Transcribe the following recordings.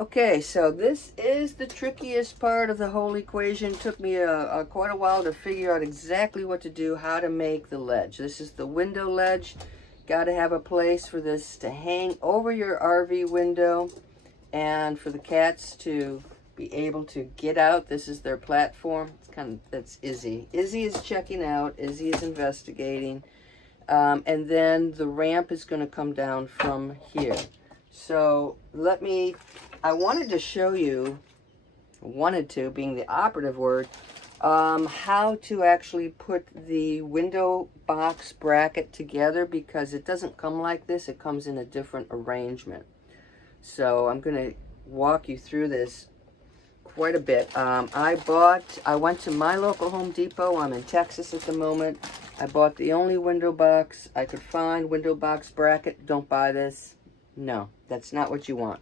Okay, so this is the trickiest part of the whole equation. Took me quite a while to figure out exactly what to do, how to make the ledge. This is the window ledge. Got to have a place for this to hang over your RV window and for the cats to be able to get out. This is their platform. It's that's Izzy. Izzy is checking out. Izzy is investigating. And then the ramp is going to come down from here. So I wanted to show you, being the operative word, how to actually put the window box bracket together, because it doesn't come like this. It comes in a different arrangement. So I'm going to walk you through this quite a bit. I went to my local Home Depot. I'm in Texas at the moment. I bought the only window box I could find, window box bracket. Don't buy this. No, that's not what you want.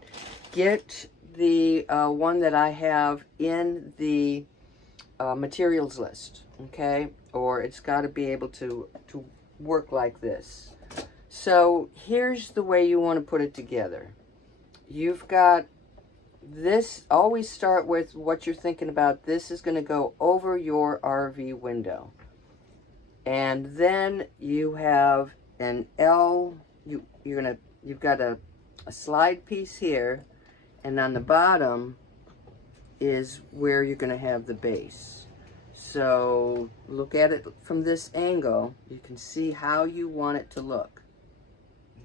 Get the one that I have in the materials list, okay? Or it's got to be able to work like this. So here's the way you want to put it together. You've got this. Always start with what you're thinking about. This is going to go over your RV window. And then you have an L, you've got a slide piece here, and on the bottom is where you're going to have the base. So look at it from this angle. You can see how you want it to look.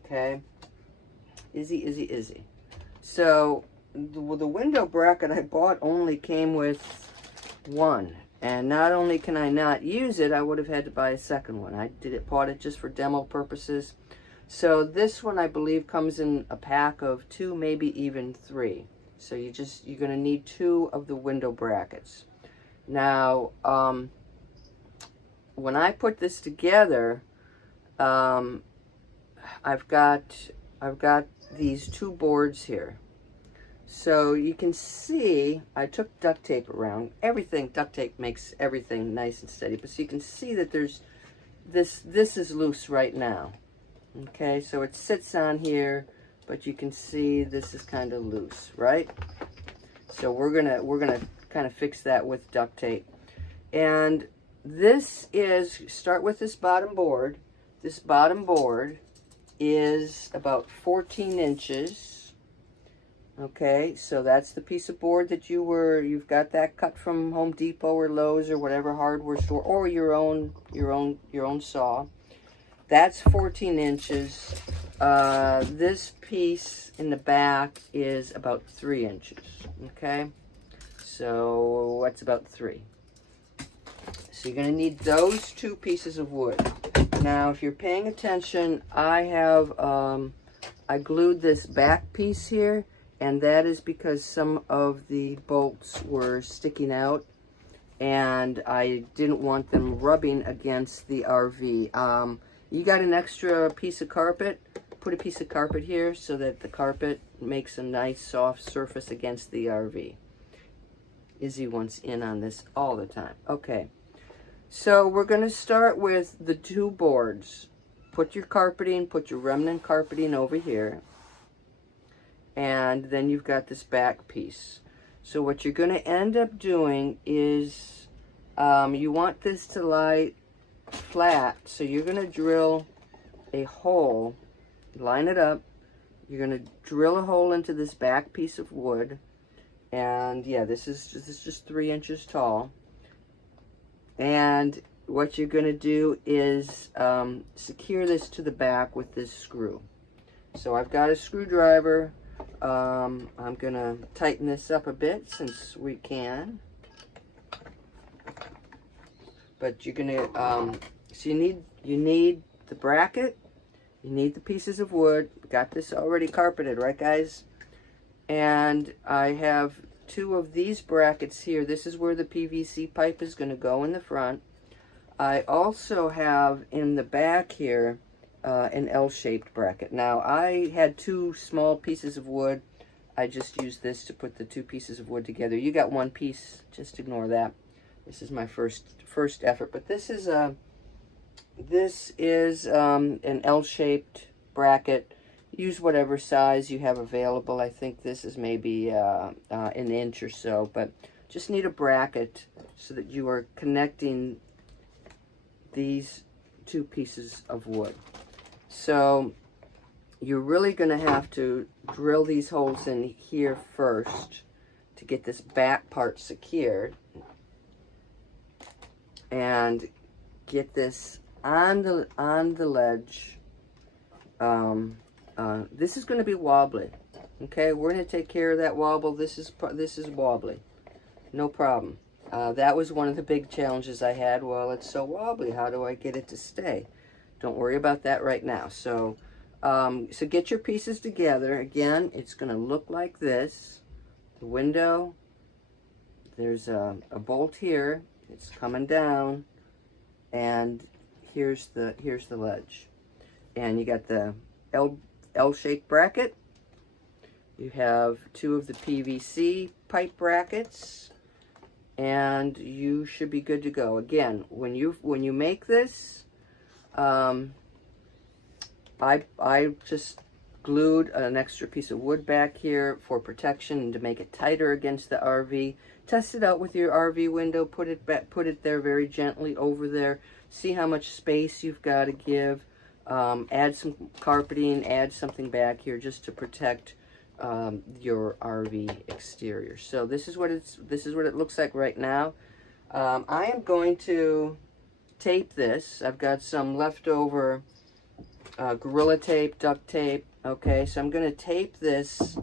Okay? Izzy. So the window bracket I bought only came with one. And not only can I not use it, I would have had to buy a second one. I bought it just for demo purposes. So this one, I believe, comes in a pack of 2, maybe even 3. So you're going to need 2 of the window brackets. Now, when I put this together, I've got these 2 boards here. So you can see, I took duct tape around. Duct tape makes everything nice and steady. But so you can see that there's, this is loose right now. Okay, so it sits on here, but you can see this is kind of loose, right? So we're gonna kind of fix that with duct tape. And start with this bottom board. This bottom board is about 14 inches. Okay, so that's the piece of board that you've got that cut from Home Depot or Lowe's or whatever hardware store, or your own saw. That's 14 inches. This piece in the back is about 3 inches. Okay, so that's about 3. So you're going to need those 2 pieces of wood. Now, if you're paying attention, I glued this back piece here. And that is because some of the bolts were sticking out and I didn't want them rubbing against the RV. You got an extra piece of carpet, put a piece of carpet here so that the carpet makes a nice soft surface against the RV. Izzy wants in on this all the time. Okay, so we're going to start with the 2 boards. Put your remnant carpeting over here. And then you've got this back piece. So what you're going to end up doing is you want this to lie flat. So you're going to drill a hole, line it up. You're going to drill a hole into this back piece of wood. And yeah, this is just 3 inches tall. And what you're going to do is secure this to the back with this screw. So I've got a screwdriver. I'm gonna tighten this up a bit since we can. But you're gonna so you need the bracket, you need the pieces of wood. Got this already carpeted, right guys? And I have 2 of these brackets here. This is where the PVC pipe is gonna go in the front. I also have in the back here an L-shaped bracket. Now, I had 2 small pieces of wood. I just used this to put the 2 pieces of wood together. You got 1 piece, just ignore that. This is my first effort, but this is an L-shaped bracket. use whatever size you have available. I think this is maybe an inch or so, but just need a bracket so that you are connecting these two pieces of wood. So you're really going to have to drill these holes in here first to get this back part secured and get this on the ledge. This is going to be wobbly. Okay, we're going to take care of that wobble. This is wobbly, no problem. That was one of the big challenges I had. Well, it's so wobbly. How do I get it to stay? Don't worry about that right now. So get your pieces together. Again, it's going to look like this. The window. There's a bolt here. It's coming down, and here's the ledge. And you got the L-shaped bracket. You have two of the PVC pipe brackets, and you should be good to go. Again, when you make this, I just glued an extra piece of wood back here for protection and to make it tighter against the RV. Test it out with your RV window. Put it there very gently over there. See how much space you've got to give. Add some carpeting. Add something back here just to protect your RV exterior. So this is what it looks like right now. I am going to tape this. I've got some leftover Gorilla Tape, duct tape. Okay, so I'm going to tape this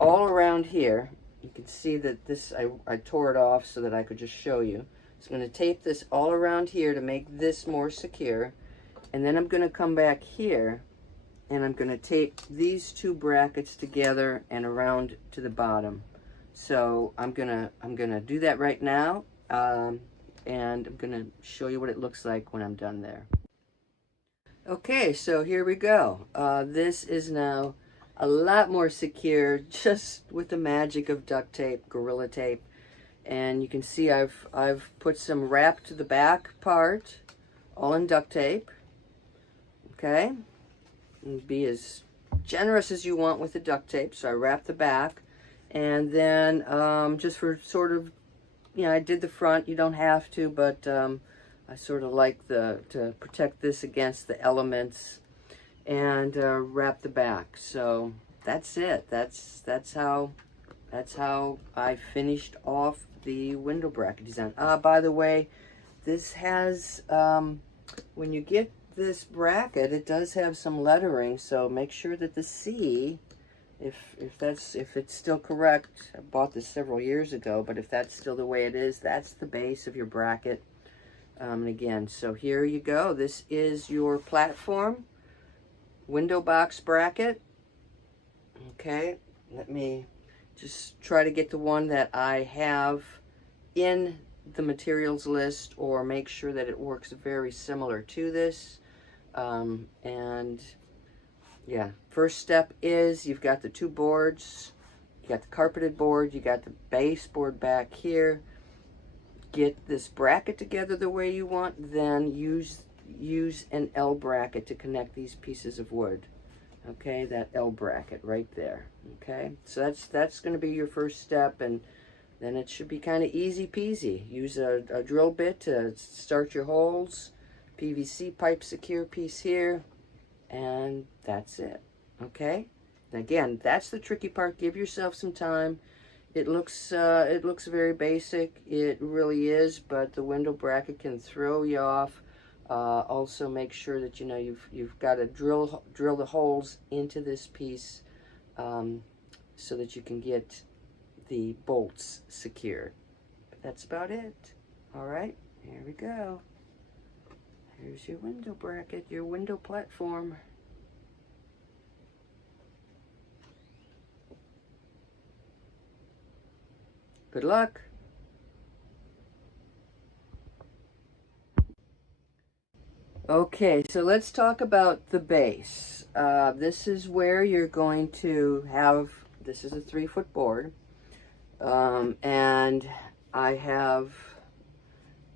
all around here. You can see that this, I tore it off so that I could just show you. So I'm going to tape this all around here to make this more secure. And then I'm going to come back here and I'm going to tape these two brackets together and around to the bottom. So I'm gonna do that right now, and I'm gonna show you what it looks like when I'm done there. Okay, so here we go. This is now a lot more secure just with the magic of duct tape, Gorilla Tape. And you can see I've put some wrap to the back part, all in duct tape. Okay, and be as generous as you want with the duct tape. So I wrap the back, and then just for sort of, you know, I did the front. You don't have to, but I sort of like to protect this against the elements, and wrap the back. So that's it. That's how I finished off the window bracket design. By the way, this has when you get this bracket, it does have some lettering, so make sure that the C, if it's still correct, I bought this several years ago, but if that's still the way it is, that's the base of your bracket. And again, so here you go. This is your platform window box bracket. Okay, let me just try to get the one that I have in the materials list, or make sure that it works very similar to this. And yeah, first step is you've got the two boards. You got the carpeted board, you got the baseboard back here. Get this bracket together the way you want, then use an L bracket to connect these pieces of wood. Okay, that L bracket right there. Okay, so that's going to be your first step, and then it should be kind of easy peasy. Use a drill bit to start your holes. PVC pipe secure piece here, and that's it. Okay, again, that's the tricky part. Give yourself some time. It looks very basic. It really is, but the window bracket can throw you off. Also, make sure that you know you've got to drill the holes into this piece, so that you can get the bolts secured. But that's about it. All right, here we go. Here's your window bracket, your window platform. Good luck. Okay, so let's talk about the base. This is where you're going to have, this is a 3-foot board, and I have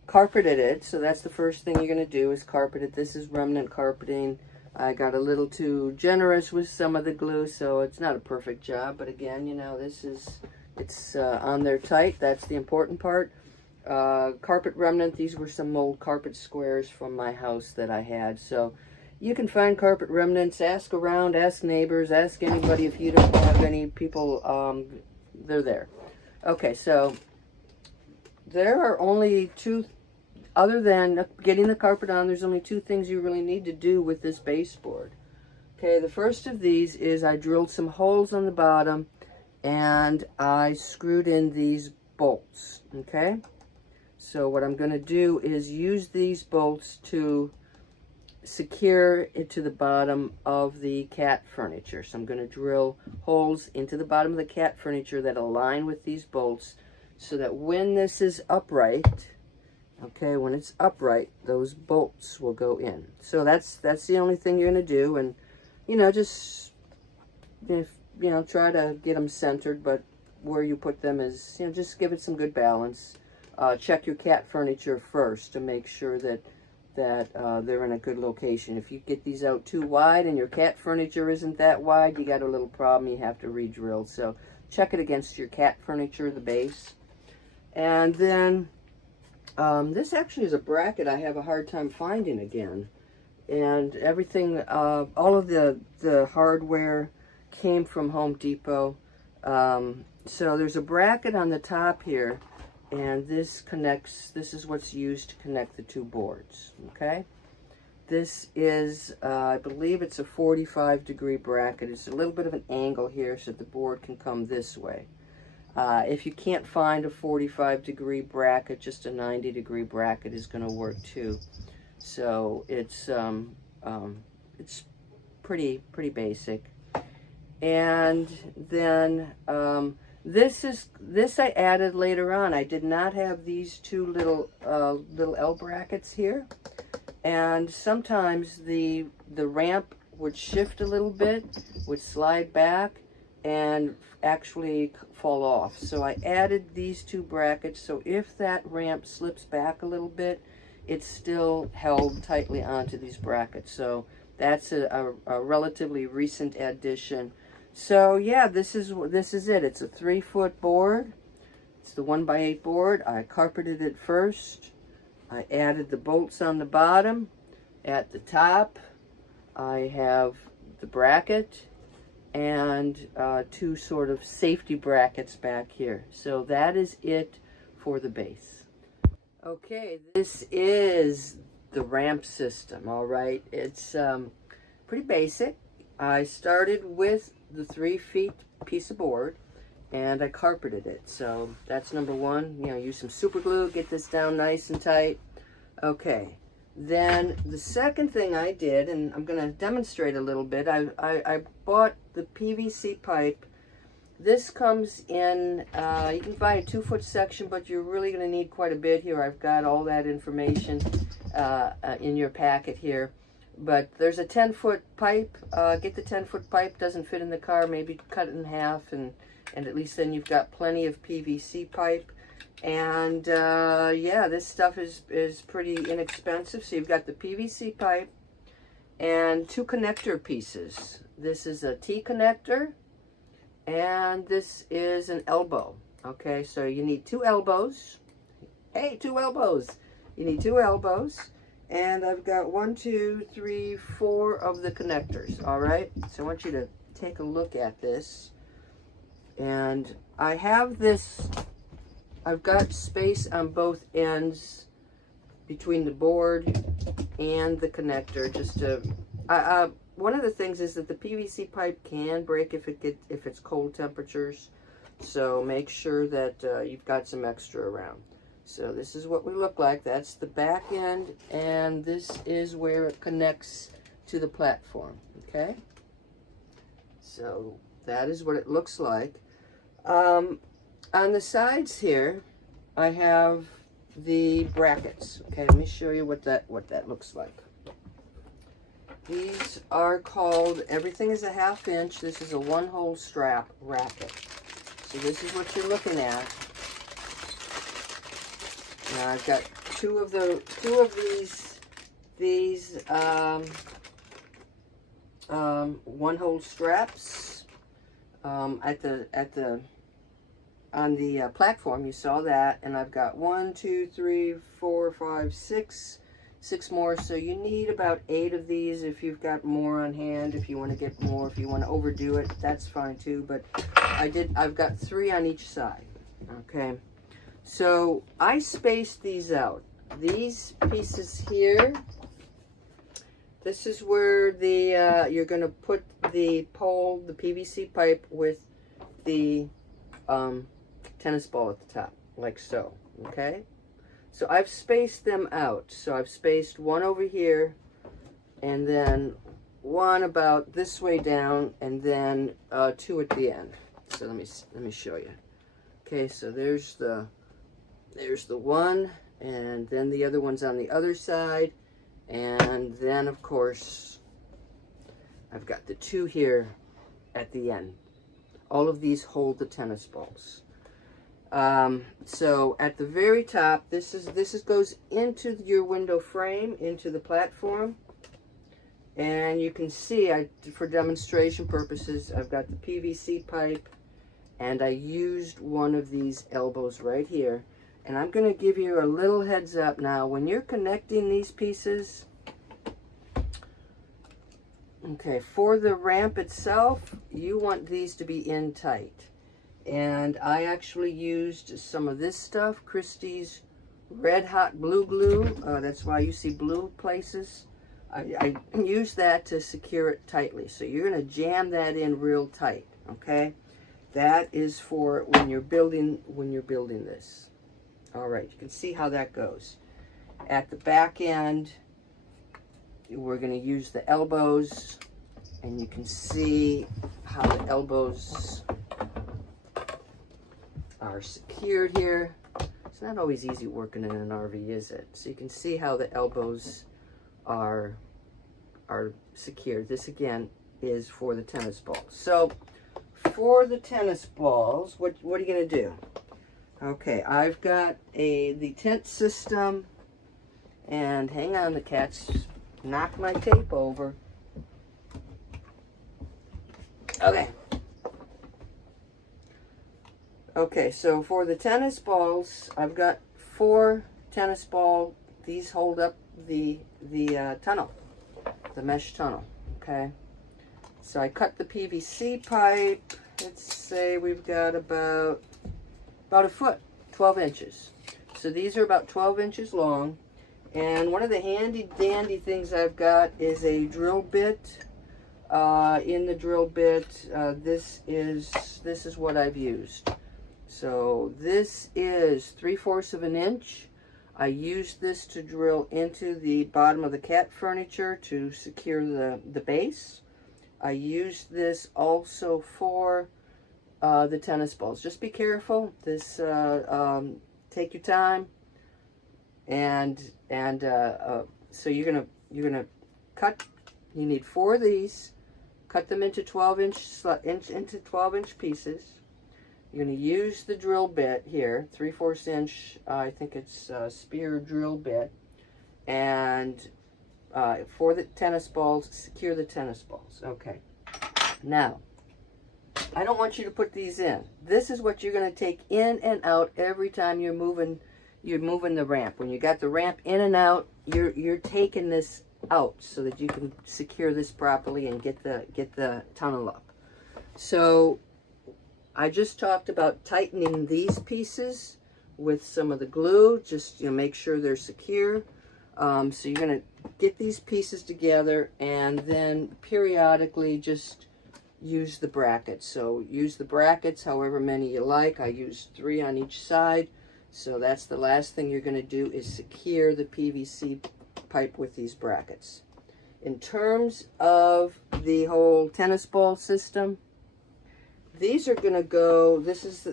carpeted it. So that's the first thing you're going to do, is carpet it. This is remnant carpeting. I got a little too generous with some of the glue, so it's not a perfect job. But again, you know, it's on there tight. That's the important part. Carpet remnant. These were some old carpet squares from my house that I had. So you can find carpet remnants. Ask around, ask neighbors, ask anybody if you don't have any people. They're there. Okay, so there are only two, other than getting the carpet on, there's only two things you really need to do with this baseboard. Okay, the first of these is I drilled some holes on the bottom and I screwed in these bolts, okay? So what I'm going to do is use these bolts to secure it to the bottom of the cat furniture. So I'm going to drill holes into the bottom of the cat furniture that align with these bolts so that when this is upright, okay, when it's upright, those bolts will go in. So that's the only thing you're going to do. And, you know, just, try to get them centered, but where you put them is, just give it some good balance. Check your cat furniture first to make sure that they're in a good location. If you get these out too wide and your cat furniture isn't that wide, you got a little problem. You have to re-drill. So check it against your cat furniture, the base. And then this actually is a bracket I have a hard time finding again. And everything, all of the hardware came from Home Depot. So there's a bracket on the top here. And this is what's used to connect the two boards, okay? This is, I believe it's a 45-degree bracket. It's a little bit of an angle here so the board can come this way. If you can't find a 45-degree bracket, just a 90-degree bracket is going to work too. So it's pretty basic. And then this I added later on. I did not have these two little L brackets here, and sometimes the ramp would shift a little bit, would slide back, and actually fall off. So I added these two brackets, so if that ramp slips back a little bit, it's still held tightly onto these brackets. So that's a relatively recent addition. So yeah, this is it. It's a 3-foot board. It's the 1x8 board. I carpeted it first. I added the bolts on the bottom. At the top, I have the bracket and two sort of safety brackets back here. So that is it for the base. Okay, this is the ramp system, all right? It's pretty basic. I started with the 3 feet piece of board and I carpeted it. So that's number one. Use some super glue, get this down nice and tight. Okay, then the second thing I did, and I'm going to demonstrate a little bit, I bought the PVC pipe. This comes in, you can buy a 2-foot section, but you're really going to need quite a bit here. I've got all that information in your packet here. But there's a 10-foot pipe. Get the 10-foot pipe. Doesn't fit in the car. Maybe cut it in half, and at least then you've got plenty of PVC pipe. And yeah, this stuff is pretty inexpensive. So you've got the PVC pipe and 2 connector pieces. This is a T connector, and this is an elbow. Okay, so you need 2 elbows. Hey, 2 elbows. You need 2 elbows. And I've got 1, 2, 3, 4 of the connectors, all right? So I want you to take a look at this. And I have this, I've got space on both ends between the board and the connector. Just to, one of the things is that the PVC pipe can break if it's cold temperatures. So make sure that you've got some extra around. So this is what we look like. That's the back end, and this is where it connects to the platform, okay? So that is what it looks like. On the sides here, I have the brackets. Okay, let me show you what that looks like. These are called, everything is a 1/2 inch. This is a 1-hole strap bracket. So this is what you're looking at. Now I've got two of these 1-hole straps on the platform. You saw that, and I've got 1, 2, 3, 4, 5, 6 more. So you need about 8 of these if you've got more on hand. If you want to get more, if you want to overdo it, that's fine too. But I've got 3 on each side. Okay, so I spaced these out. These pieces here, this is where the you're going to put the pole, the PVC pipe with the tennis ball at the top, like so. Okay, so I've spaced them out. So I've spaced 1 over here, and then 1 about this way down, and then 2 at the end. So let me show you. Okay, so there's the 1, and then the other one's on the other side, and then of course I've got the 2 here at the end. All of these hold the tennis balls. So at the very top, this goes into your window frame, into the platform, and you can see, for demonstration purposes, I've got the PVC pipe, and I used one of these elbows right here. And I'm going to give you a little heads up now. When you're connecting these pieces, okay, for the ramp itself, you want these to be in tight. And I actually used some of this stuff, Christie's Red Hot Blue Glue. That's why you see blue places. I used that to secure it tightly. So you're going to jam that in real tight, okay? That is for when you're building this. All right, you can see how that goes. At the back end, we're going to use the elbows, and you can see how the elbows are secured here. It's not always easy working in an RV, is it? So you can see how the elbows are secured. This again is for the tennis balls. So for the tennis balls, what are you going to do? Okay, I've got the tent system, and hang on, the cat's knocked my tape over. Okay, so for the tennis balls, I've got 4 tennis ball. These hold up the tunnel, the mesh tunnel. Okay, so I cut the PVC pipe. Let's say we've got about a foot, 12 inches. So these are about 12 inches long. And one of the handy dandy things I've got is a drill bit. In the drill bit, this is what I've used. So this is 3/4 of an inch. I used this to drill into the bottom of the cat furniture to secure the base. I used this also for the tennis balls. Just be careful. This take your time, and so you're gonna cut. You need 4 of these. Cut them into 12-inch pieces. You're going to use the drill bit here, 3/4 inch. I think it's a spear drill bit, and for the tennis balls, secure the tennis balls. Okay. Now, I don't want you to put these in. This is what you're going to take in and out every time you're moving the ramp. When you got the ramp in and out, you're taking this out so that you can secure this properly and get the tunnel up. So I just talked about tightening these pieces with some of the glue. Just make sure they're secure. So you're going to get these pieces together, and then periodically just use the brackets. So use the brackets however many you like. I used 3 on each side. So that's the last thing you're going to do, is secure the PVC pipe with these brackets. In terms of the whole tennis ball system, these are going to go, this is the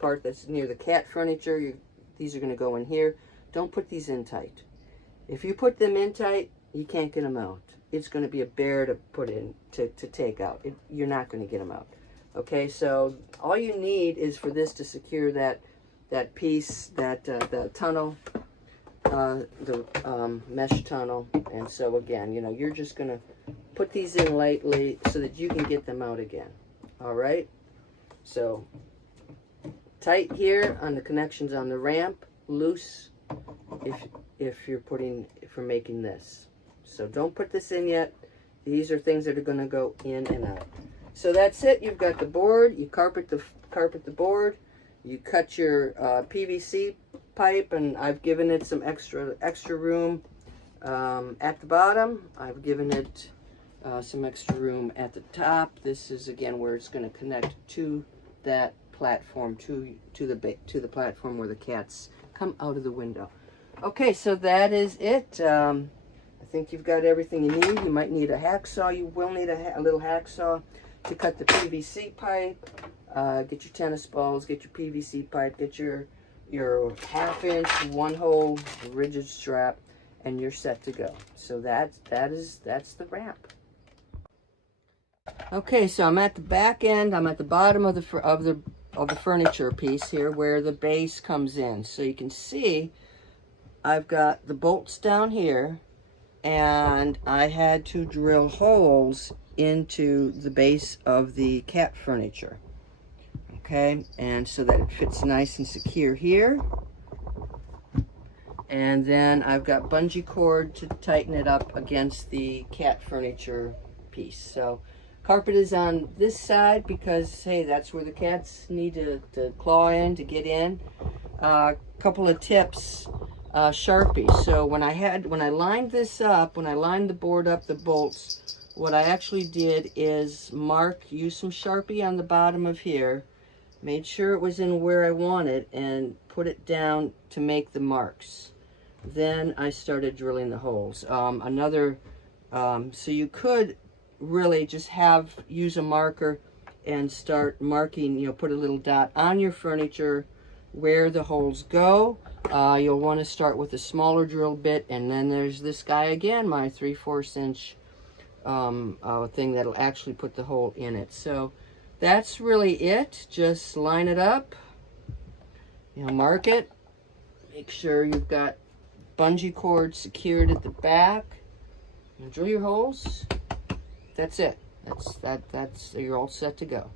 part that's near the cat furniture. These are going to go in here. Don't put these in tight. If you put them in tight, you can't get them out. It's going to be a bear to put in, to take out. You're not going to get them out. Okay, so all you need is for this to secure that piece, the tunnel. mesh tunnel. And so again, you know, you're just gonna put these in lightly so that you can get them out again. All right, so tight here on the connections on the ramp, loose if you're making this. So don't put this in yet. These are things that are going to go in and out. So that's it. You've got the board. You carpet the board. You cut your PVC pipe, and I've given it some extra room at the bottom. I've given it some extra room at the top. This is again where it's going to connect to that platform, to the platform where the cats come out of the window. Okay, so that is it. I think you've got everything you need. You might need a hacksaw. You will need a little hacksaw to cut the PVC pipe. Get your tennis balls, get your PVC pipe, get your 1/2 inch 1-hole rigid strap, and you're set to go. So that's the ramp. Okay, so I'm at the back end. I'm at the bottom of the furniture piece here where the base comes in. So you can see I've got the bolts down here, and I had to drill holes into the base of the cat furniture. Okay, and so that it fits nice and secure here. And then I've got bungee cord to tighten it up against the cat furniture piece. So carpet is on this side because, hey, that's where the cats need to claw in, to get in. Couple of tips, Sharpie. So when I lined this up, when I lined the board up, the bolts, what I actually did is use some Sharpie on the bottom of here, made sure it was in where I wanted, and put it down to make the marks. Then I started drilling the holes. So you could really just use a marker and start marking, you know, put a little dot on your furniture where the holes go. You'll want to start with a smaller drill bit, and then there's this guy again, my 3/4 inch thing that'll actually put the hole in it. So that's really it. Just line it up, you know, mark it, make sure you've got bungee cord secured at the back, and drill your holes. That's it. That's you're all set to go.